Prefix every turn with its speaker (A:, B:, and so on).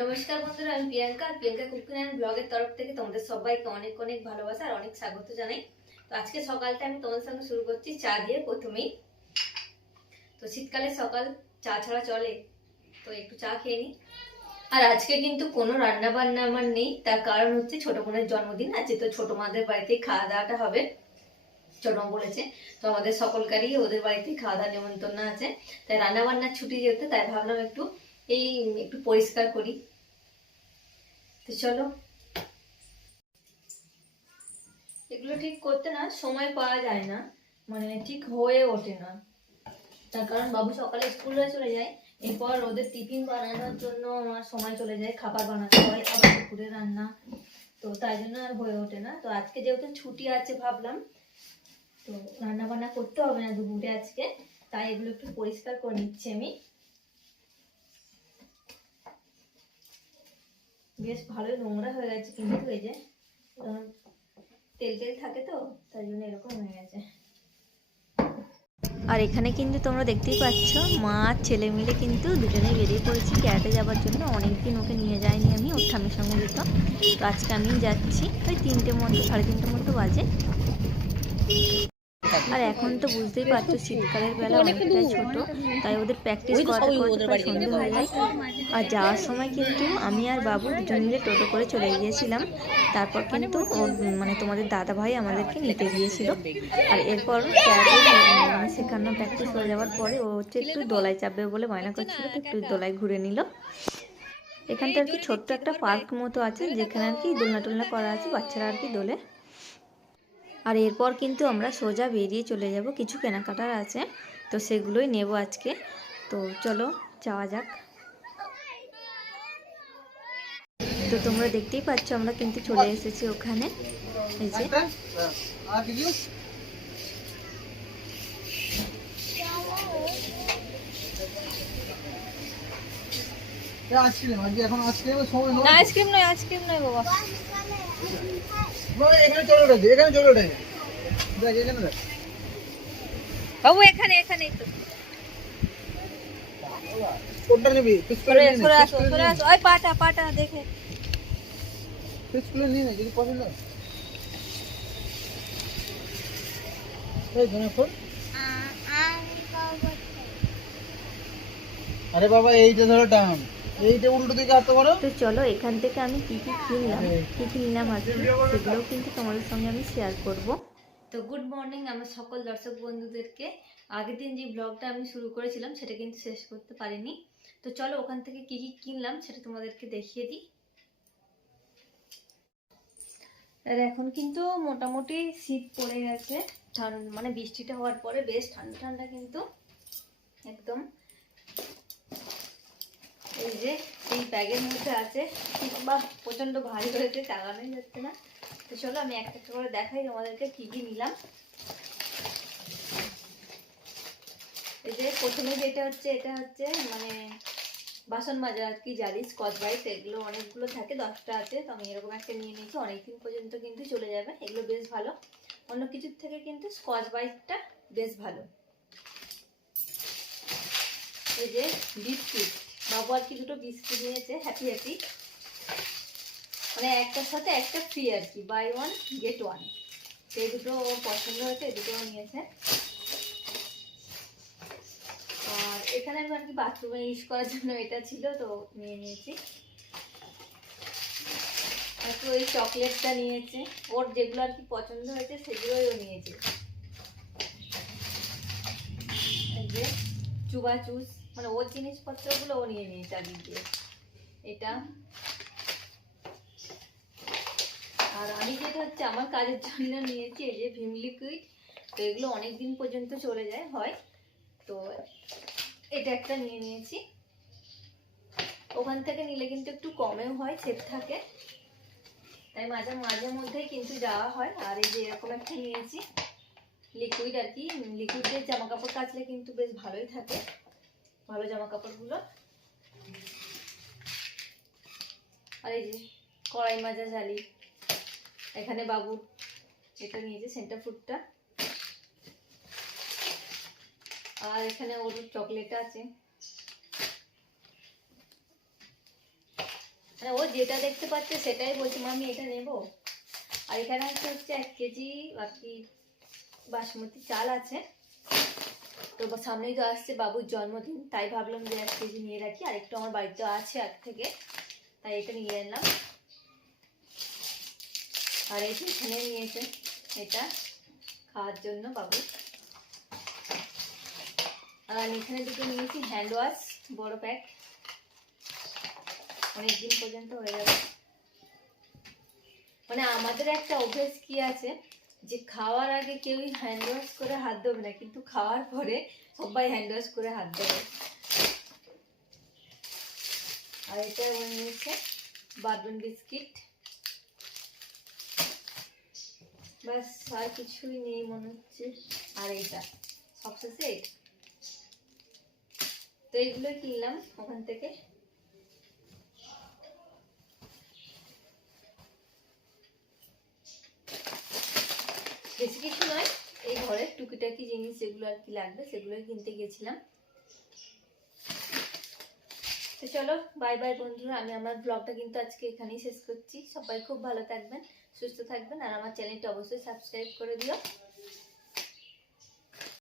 A: নমস্কার বন্ধুরা, আমি প্রিয়াঙ্কা। প্রিয়াঙ্কা কুকিং ব্লগের তরফ থেকে তোমাদের সবাইকে অনেক অনেক ভালোবাসা আর অনেক স্বাগত জানাই। তো আজকে সকালটা আমি তোমাদের সঙ্গে শুরু করছি চা দিয়ে প্রথমেই। তো শীতকালে সকাল চা ছাড়া চলে, তো একটু চা খেয়ে নিই। আর আজকে কিন্তু কোনো রান্না বান্না আমার নেই, তার কারণ হচ্ছে ছোট বোনের জন্মদিন আছে, তো ছোট মাদের বাড়িতে খাওয়া দাওয়াটা হবে। ছোট বলেছে, তো আমাদের সকলকারই ওদের বাড়িতে খাওয়া দাওয়া নেমন্তন্ন আছে। তাই রান্না বান্নার ছুটি যেহেতু, তাই ভাবলাম একটু এই একটু পরিষ্কার করি। তো চলো। এগুলো ঠিক করতে না সময় পাওয়া যায় না। মানে ঠিক হয়ে ওঠে না। তার কারণ বাবু সকালে স্কুলে চলে যায়। এরপর ওদের টিফিন বানানোর জন্য আমার সময় চলে যায়, খাবার বানাতে হয়, আবার দুপুরে রান্না। তো তাই জন্য আর হয়ে ওঠে না। তো আজকে যেহেতু ছুটি আছে ভাবলাম, তো রান্না বান্না করতে হবে না দুপুরে আজকে। তাই এগুলো একটু পরিষ্কার করে নিচ্ছি আমি। বেশ ভালোই নোংরা হয়ে গেছে, কিন্তু এই যে কারণ তেল তেল থাকে তো, তাই জন্য এরকম হয়ে গেছে। আর এখানে কিন্তু তোমরা দেখতেই পাচ্ছ, মা ছেলে মিলে কিন্তু দুজনেই বেরিয়ে পড়েছি ক্যারাটে যাওয়ার জন্য। অনেকদিন ওকে নিয়ে যায়নি আমি, ওর ঠামের সঙ্গে যেত। তো আজকে আমি যাচ্ছি, ওই তিনটে মতো সাড়ে তিনটে মতো বাজে। আর এখন তো বুঝতেই পারছ শীতকালের বেলা অনেকটাই ছোট তাই ওদের প্র্যাকটিস করতে করতে প্রায় সন্ধে হয়ে যায়। আর যাওয়ার সময় কিন্তু আমি আর বাবু দুজন মিলে টোটো করে চলে গিয়েছিলাম। তারপর কিন্তু ওর মানে তোমাদের দাদা ভাই আমাদেরকে নিতে গিয়েছিল। আর এরপর মানে শেখানো প্র্যাকটিস হয়ে যাওয়ার পরে ও হচ্ছে একটু দোলায় চাপবে বলে বায়না করছিল তো একটু দোলায় ঘুরে নিল। এখানটা আর কি ছোট্ট একটা পার্ক মতো আছে যেখানে আর কি দোলনা টোলনা করা আছে বাচ্চারা আর কি দোলে। আর এরপর কিন্তু আমরা সোজা বেরিয়ে চলে যাব। কিছু কেনাকাটার আছে তো সেগুলোই নেব আজকে। তো চলো যাওয়া যাক। তো তোমরা দেখতেই পাচ্ছ আমরা কিন্তু চলে এসেছি ওখানে। এই যে।
B: আইসক্রিম আজকে এখন আইসক্রিমের সময় নয়
A: আইসক্রিম নয় আইসক্রিম নয় বাবা
B: বাবা, এখানে চলে ওঠে এখানে চলে ওঠে দেখ এখানে দেখ।
A: বাবু এখানে এখানেই তো
B: কোনটা নিবি পিস করে
A: সরে
B: নিয়ে নে,
A: সরে
B: piece
A: আসো
B: করে
A: সরে
B: নিয়ে
A: আসো। ওই পাটা পাটা দেখে।
B: নে, piece করে নিয়ে নে, যদি পছন্দ হয়। এই ধনে ফুল। আরে বাবা এইটা ধরো টান এইটা উল্টো দিকে হাত করো
A: তো চলো এখান থেকে আমি কি কি কিনলাম কি কি নিলাম আজকে সেগুলোও কিন্তু তোমাদের সঙ্গে আমি শেয়ার করব। তো গুড মর্নিং আমার সকল দর্শক বন্ধুদেরকে। আগের দিন যে ব্লগটা আমি শুরু করেছিলাম সেটা কিন্তু শেষ করতে পারিনি। তো চলো ওখান থেকে কি কি কিনলাম সেটা তোমাদেরকে দেখিয়ে দিই। আর এখন কিন্তু মোটামুটি শীত পড়ে গেছে। ঠান্ডা মানে বৃষ্টিটা হওয়ার পরে বেশ ঠান্ডা ঠান্ডা কিন্তু একদম এই যে এই ব্যাগের মধ্যে আছে। বা প্রচণ্ড ভারী হয়েছে, চালানোই যাচ্ছে না। তো চলো, আমি একটা একটা করে দেখাই, তোমাদেরকে কী কী নিলাম। এই যে প্রথমে যেটা হচ্ছে, এটা হচ্ছে মানে বাসন মাজা আর কি জালি স্কচ ব্রাইট এগুলো অনেকগুলো থাকে, দশটা আছে। তো আমি এরকম একটা নিয়ে নিয়েছি, অনেকদিন পর্যন্ত কিন্তু চলে যাবে। এগুলো বেশ ভালো। অন্য কিছুর থেকে কিন্তু স্কচ ব্রাইটটা বেশ ভালো। এই যে বিস্কিট বাবু আর কি দুটো বিস্কিট নিয়েছে হ্যাপি হ্যাপি মানে একটার সাথে একটা ফ্রি আর কি বাই ওয়ান গেট ওয়ান এই দুটো পছন্দ হয়েছে, এই দুটো নিয়েছে। আর এখানে আমি আর কি বাথরুমে ইউজ করার জন্য এটা ছিল, তো নিয়ে নিয়েছি। আর তো ওই চকলেটটা নিয়েছে। ওর যেগুলো আর কি পছন্দ হয়েছে, সেগুলোই ও নিয়েছে। এই যে, চুবা চুস মানে ওর জিনিসপত্রগুলো ও নিয়ে নিয়ে আগে দিয়ে এটা। আর আমি যেটা হচ্ছে আমার কাজের জন্য নিয়েছি, এই যে ভিম লিকুইড তো এগুলো অনেক দিন পর্যন্ত চলে যায়, হয়। তো এটা একটা নিয়ে নিয়েছি। ওখান থেকে নিলে কিন্তু একটু কমেও হয় সেট থাকে। তাই মাঝে মাঝে মধ্যেই কিন্তু যাওয়া হয়। আর এই যে এরকম একটা নিয়েছি। লিকুইড আর কি লিকুইড দিয়ে জামা কাপড় কাচলে কিন্তু বেশ ভালোই থাকে। ভালো জামা কাপড়গুলো আর এই যে কড়াই মাজা জালি। এখানে বাবু এটা নিয়েছে সেন্টার ফুডটা। আর এখানে ওর চকলেট আছে। মানে ও যেটা দেখতে পাচ্ছে সেটাই বলছি মা আমি এটা নেব। আর এখানে হচ্ছে এক কেজি বাকি বাসমতি চাল আছে। তো সামনেই তো আসছে বাবুর জন্মদিন, তাই ভাবলাম যে এক কেজি নিয়ে রাখি আর একটু আমার বাড়িতে আছে আগ থেকে, তাই এটা নিয়ে এলাম। আর এই এখানে নিয়েছে এটা খাওয়ার জন্য বাবু। আর এখানে দুটো নিয়েছি হ্যান্ড ওয়াশ বড় প্যাক অনেকদিন পর্যন্ত হয়ে যাবে মানে আমাদের একটা অভ্যেস কি আছে যে খাওয়ার আগে কেউই হ্যান্ড ওয়াশ করে হাত ধোবে না কিন্তু খাওয়ার পরে সবাই হ্যান্ড ওয়াশ করে হাত ধোবে। আর এটা নিয়েছে বাদরুম বিস্কিট। ব্যাস আর কিছুই নেই মনে হচ্ছে। আর এইটা সবশেষে? তো এইগুলো কিনলাম ওখান থেকে। বেশি কিছু নয়। এই ঘরের টুকিটাকি জিনিস যেগুলো আর কি লাগবে, সেগুলোই কিনতে গেছিলাম তো চলো বাই বাই বন্ধুরা। আমি আমার ব্লগটা কিন্তু আজকে এখানেই শেষ করছি। সবাই খুব ভালো থাকবেন, সুস্থ থাকবেন, আর আমার চ্যানেলটা অবশ্যই সাবস্ক্রাইব করে দিও।